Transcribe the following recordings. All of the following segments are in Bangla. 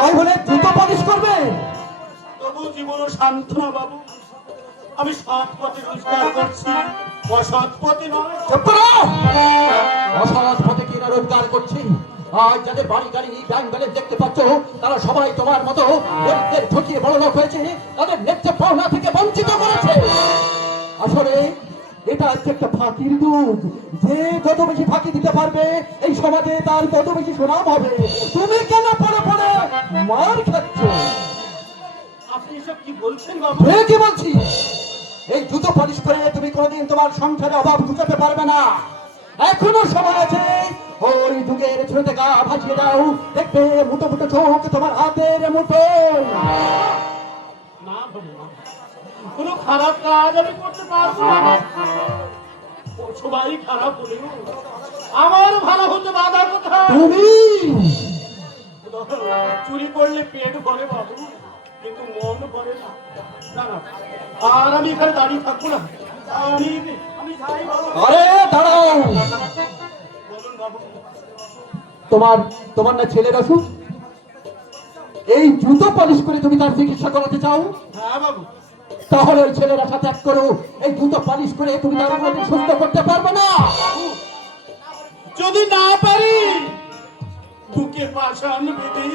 তাই বলে জুতো পালিশ করবে? তবু জীবন শান্ত না বাবু। আমি সৎ পথে রোজগার করছি, অসৎ পথে নয়। অসৎ পথে কিনা রোজগার করছি? আজ যাদের বাড়ি গাড়ি ব্যাংক ব্যালেন্স দেখতে পাচ্ছ, তারা সবাই তোমার মতো গরিবদের ঠকিয়ে বড় লোক হয়েছে, তাদের ন্যায্য পাওনা থেকে বঞ্চিত করেছে। আসলে এটা হচ্ছে একটা ফাঁকির দুধ। যে যত বেশি ফাঁকি দিতে পারবে এই সমাজে তার তত বেশি সুনাম হবে। তুমি কেন পড়ে পড়ে মার খাচ্ছ? আপনি এসব কি বলছেন বাবু? কি বলছি? এই জুতো পালিশ করে তুমি কোনোদিন তোমার সংসারে অভাব ঘুচাতে পারবে না। এখনো সময় আছে। ওই যুগের ছেলেতে গা ভাসিয়ে দাও, দেখবে মুঠো মুঠো চোখ তোমার হাতের মুঠো। না বাবু, কোনো খারাপ কাজ আমি করতে পারবো না। সবাই খারাপ হলেও আমার ভালো হতে বাধা কোথায়? তুমি চুরি করলে পেট ভরে বাবু, কিন্তু মন ভরে না। না না, আর আমি এখানে দাঁড়িয়ে থাকবো না। আমি আমি যাই বাবু। আরে দাঁড়াও। বলুন বাবু। তোমার তোমার না ছেলের অসুখ? এই জুতো পালিশ করে তুমি তার চিকিৎসা করাতে চাও? হ্যাঁ বাবু। তাহলে ওই ছেলের আশা ত্যাগ করো। এই জুতো পালিশ করে তুমি তার কোনোদিন সুস্থ করতে পারবে না। যদি না পারি, বুকে পাশান বেঁধে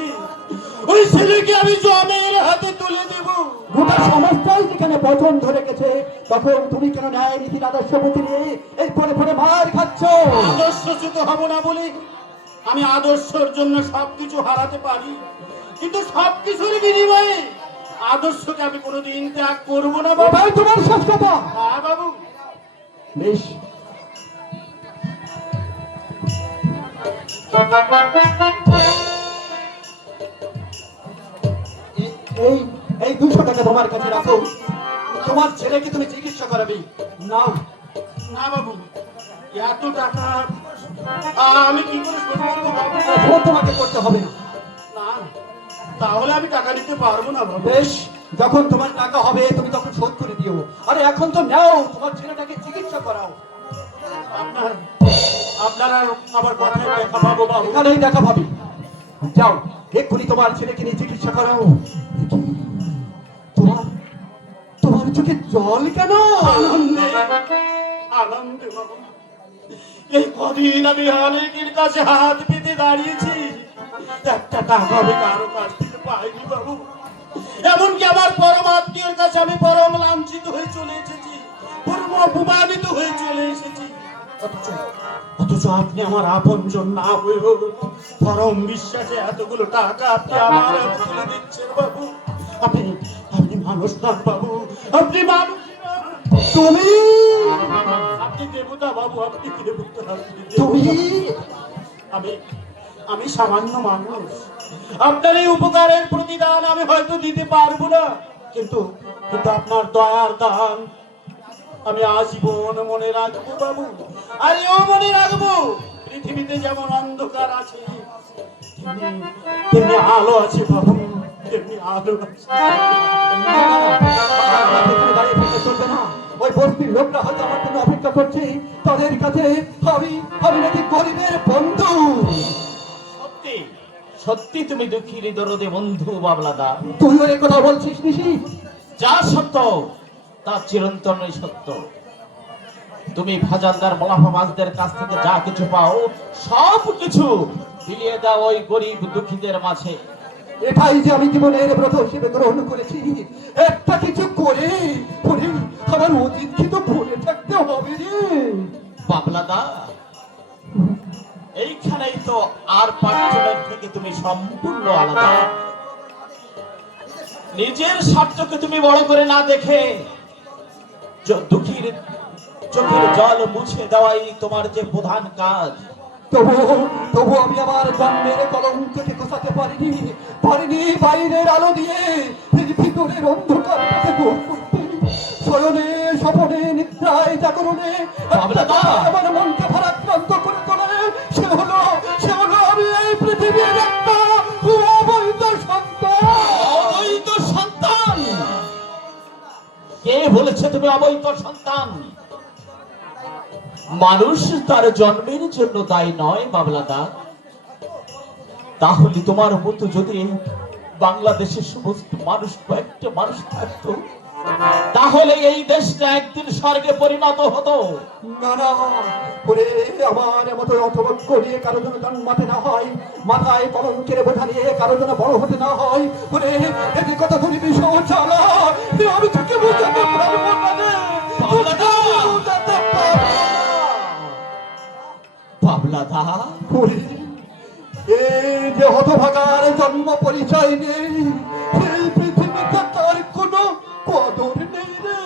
ওই ছেলেকে আমি জমের হাতে তুলে দেব। গোটা সমাজটাই যেখানে বচন ধরে গেছে, তখন তুমি কেন ন্যায় নীতির আদর্শ বুঝে নিয়ে এই পরে পরে মার খাচ্ছ? আদর্শচ্যুত হব না বলে আমি আদর্শের জন্য সবকিছু হারাতে পারি, কিন্তু সবকিছুর বিনিময়ে আদর্শকে আমি কোনোদিন ত্যাগ করবো না বাবা। এটাই তোমার শেষ কথা? হ্যাঁ বাবু। বেশ, এই এই 200 টাকা তোমার কাছে রাখো। তোমার ছেলেকে তুমি চিকিৎসা করাবে। নাও। না বাবু, এত টাকা আমি কি করে শোধ করবো বাবু? ও তোমাকে করতে হবে না। না, তাহলে আমি টাকা নিতে পারবো না বাবু। বেশ, যখন তোমার টাকা হবে তুমি তখন শোধ করে দিও। আরে এখন তো নাও, তোমার ছেলেটাকে চিকিৎসা করাও। আপনারা আবার কথায় দেখা পাবো বাবু। এখানেই দেখা পাবি। যাও, এক্ষুনি তোমার ছেলেকে নিয়ে চিকিৎসা করাও। তোমার তোমার চোখে জল কেন? আনন্দে আনন্দে বাবু। এই কদিন আমি অনেকের কাছে হাত পেতে দাঁড়িয়েছি, একটা টাকা আমি কারো কাছ থেকে পাইনি বাবু। এমনকি আমার পরম আত্মীয়ের কাছে আমি পরম লাঞ্ছিত হয়ে চলে এসেছি, পরম অপমানিত হয়ে চলে এসেছি। অথচ আপনি আমার আপনজন না হয়েও পরম বিশ্বাসে এতগুলো টাকা আপনি আমার হাতে তুলে দিচ্ছেন বাবু। আপনি আপনি মানুষ নন বাবু, আপনি মানুষ নন। তুমি আপনি দেবতা বাবু, আপনি দেবতা, আপনি তুমি দেবতা। আমি আমি সামান্য মানুষ। আপনার এই উপকারের প্রতিদান আমি হয়তো দিতে পারবো না, কিন্তু কিন্তু আপনার দয়ার দান আমি আজীবন মনে রাখবো বাবু। আর এও মনে রাখবো, পৃথিবীতে যেমন অন্ধকার আছে তেমনি আলো আছে বাবু, তেমনি আলো আছে। দাঁড়িয়ে থাকলে চলবে না। ওই বস্তির লোকরা হয়তো আমার জন্য অপেক্ষা করছে। তাদের কাছে আমি আমি নাকি গরিবের বন্ধু। সত্যি সত্যি তুমি দুঃখীর দরদে বন্ধু বাবলাদা। তুই ওর কথা বলছিস নিশি? যা সত্য তা চিরন্তনই সত্য। তুমি ভাজানদার মোলাফা মাছদের কাছ থেকে যা কিছু পাও সব কিছু বিলিয়ে দাও ওই গরিব দুঃখীদের মাঝে। এটাই যে আমি জীবনের ব্রত হিসেবে গ্রহণ করেছি। একটা কিছু করে পরে আমার অতীত কিন্তু ভুলে থাকতে হবে রে বাবলাদা। এইখানেই তো আর পাঁচজনের থেকে তুমি সম্পূর্ণ আলাদা। নিজের স্বার্থকে তুমি বড় করে না দেখে দুঃখীর চোখের জল মুছে দেওয়াই তোমার যে প্রধান কাজ। তবু আমি আমার জন্মের কলঙ্ককে কোথাতে পারিনি বাইরের আলো দিয়ে ভিতরের অন্ধকারটাকে দূর করতে। শয়নে স্বপনে নিদ্রায় জাগরণে আমার মনকে ভারাক্রান্ত করে তোলে। সে হলো আমি এই পৃথিবীর একটা অবৈধ সন্তান। অবৈধ সন্তান? কে বলেছে তুমি অবৈধ সন্তান? মানুষ তার জন্মের জন্য দায়ী নয় বাবলাদা। তাহলে তোমার মতো যদি বাংলাদেশের সমস্ত মানুষ কয়েকটা মানুষ থাকতো, তাহলে এই দেশটা একদিন স্বর্গে পরিণত হতো। না না, ওরে আমার মতো অথবক্ষ নিয়ে কারো জন্য জন্মাতে না হয়, মাথায় কলঙ্কের বোঝা নিয়ে কারো জন্য বড় হতে না হয়। ওরে এটি কথা বলি বিষয় চালা, আমি তোকে বোঝাতে পারবো না রে, বাবলাদা! বোঝাতে পারবো না। বাবলাদা, ওরে এই যে হতভাগার জন্ম পরিচয় নেই, এই পৃথিবীতে তার কোনো কদর নেই রে।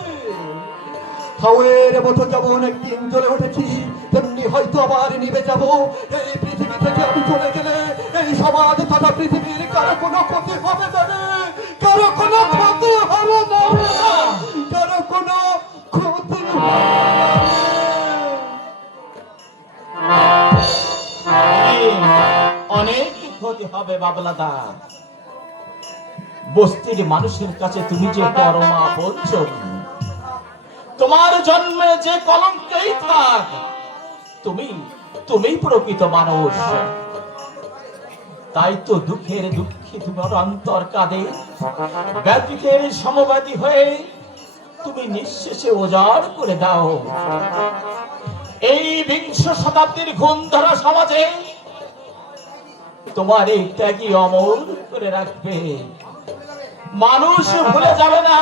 হাওয়ের মতো যেমন একদিন জ্বলে উঠেছি, তেমনি হয়তো আবার নিভে যাব। এই পৃথিবী থেকে আমি চলে গেলে এই সমাজ তথা পৃথিবীর কারো কোনো ক্ষতি হবে না রে, কারো কোনো ক্ষতি হবে না রে, কারো কোনো ক্ষতি হবে না রে। অনেক ক্ষতি হবে বাবলাদা। বস্তির মানুষের কাছে তুমি যে পরমা আপনজন, তোমার জন্মে যে কলঙ্কই থাক, তুমি প্রকৃত মানুষ। তাই তো দুঃখের দুঃখে তোমার অন্তর কাঁদে, ব্যথিতের সমব্যাধি হয়ে তুমি নিঃশেষে ওজাড় করে দাও। এই বিংশ শতাব্দীর ঘুম ধরা সমাজে তোমার এই ত্যাগী অমর করে রাখবে। মানুষ ভুলে যাবে না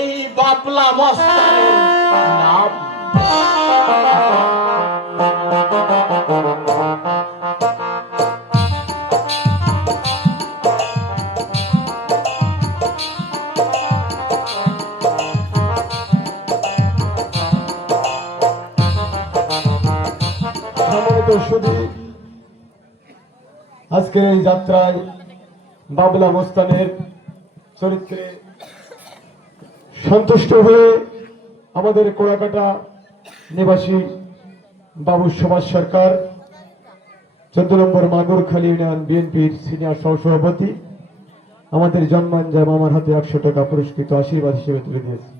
এই বাবলা মস্তানের নাম। সম্মানিত সুধী, আজকের এই যাত্রায় বাবলা মস্তানের চরিত্রে সন্তুষ্ট হয়ে আমাদের কোড়াকাটা নিবাসী বাবু সমাজ সরকার, 14 নম্বর মাগুরখালী ইউনিয়ন বিএনপির সিনিয়র সহসভাপতি, আমাদের জন্মাঞ্জাম আমার হাতে 100 টাকা পুরস্কৃত আশীর্বাদ হিসেবে তুলে দিয়েছে।